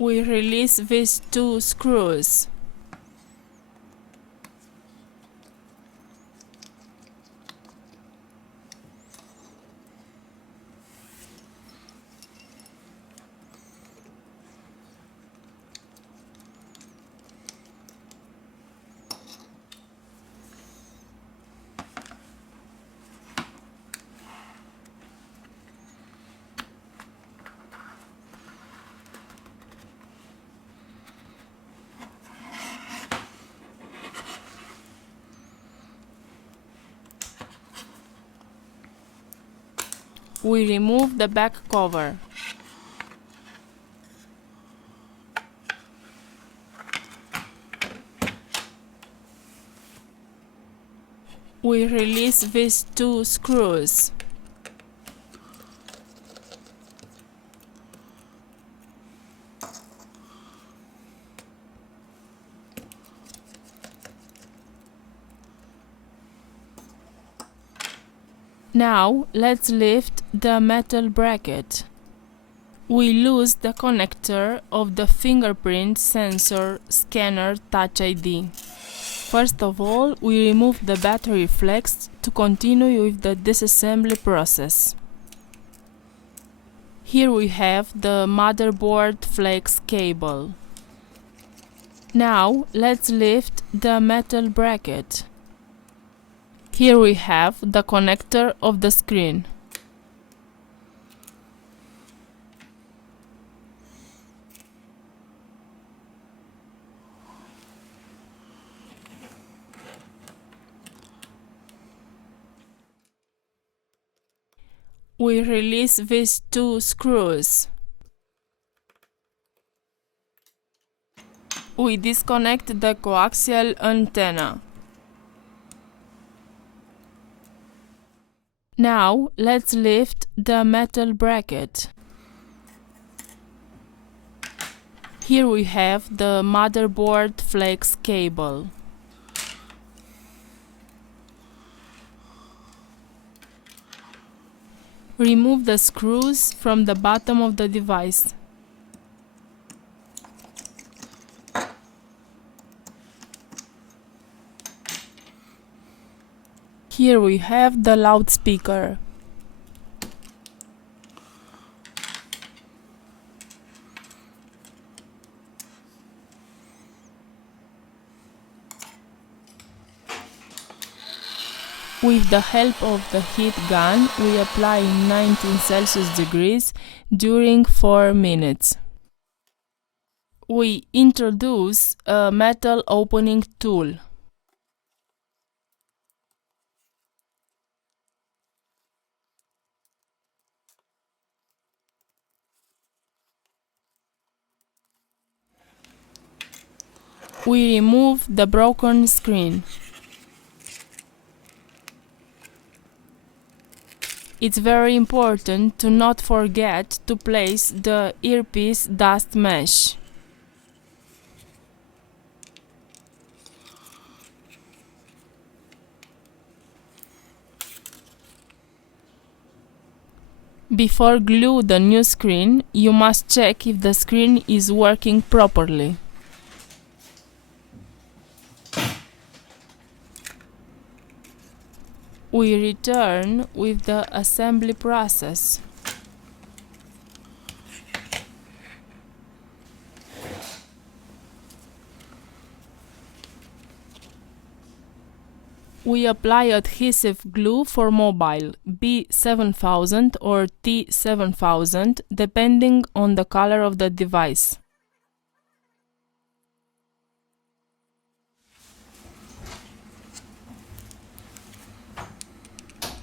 We release these two screws. We remove the back cover. We release these two screws. Now let's lift the metal bracket. We lose the connector of the fingerprint sensor scanner Touch ID. First of all, we remove the battery flex to continue with the disassembly process. Here we have the motherboard flex cable. Now let's lift the metal bracket. Here we have the connector of the screen. We release these two screws. We disconnect the coaxial antenna. Now let's lift the metal bracket. Here we have the motherboard flex cable. Remove the screws from the bottom of the device. Here we have the loudspeaker. With the help of the heat gun, we apply 19 Celsius degrees during 4 minutes. We introduce a metal opening tool. We remove the broken screen. It's very important to not forget to place the earpiece dust mesh. Before glue the new screen, you must check if the screen is working properly. We return with the assembly process. We apply adhesive glue for mobile B7000 or T7000 depending on the color of the device.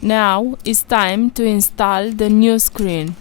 Now it's time to install the new screen.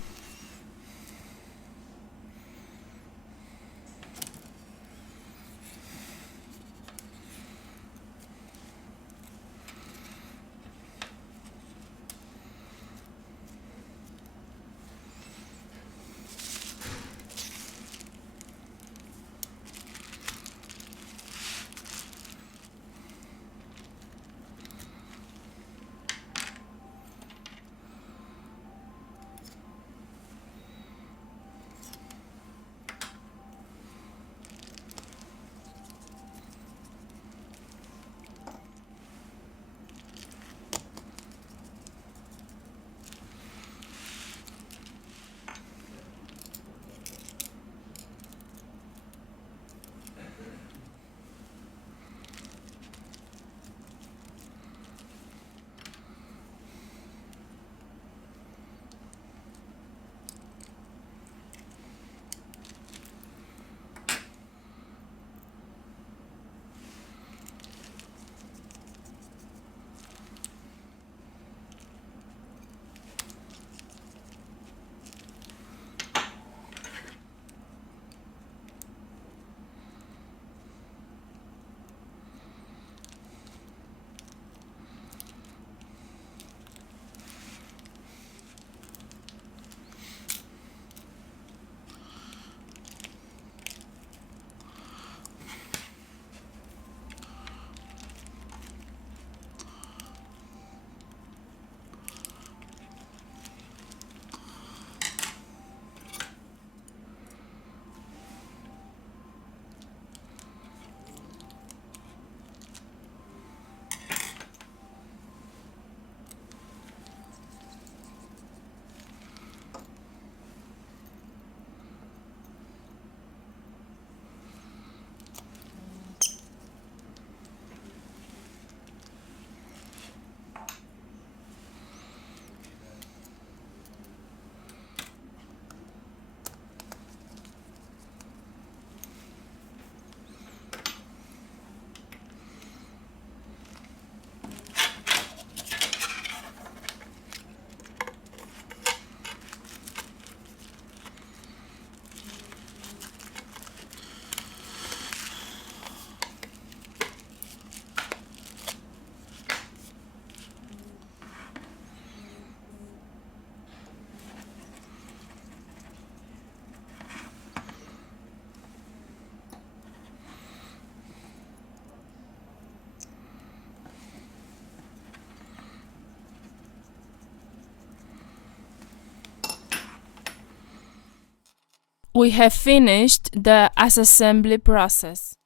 We have finished the assembly process.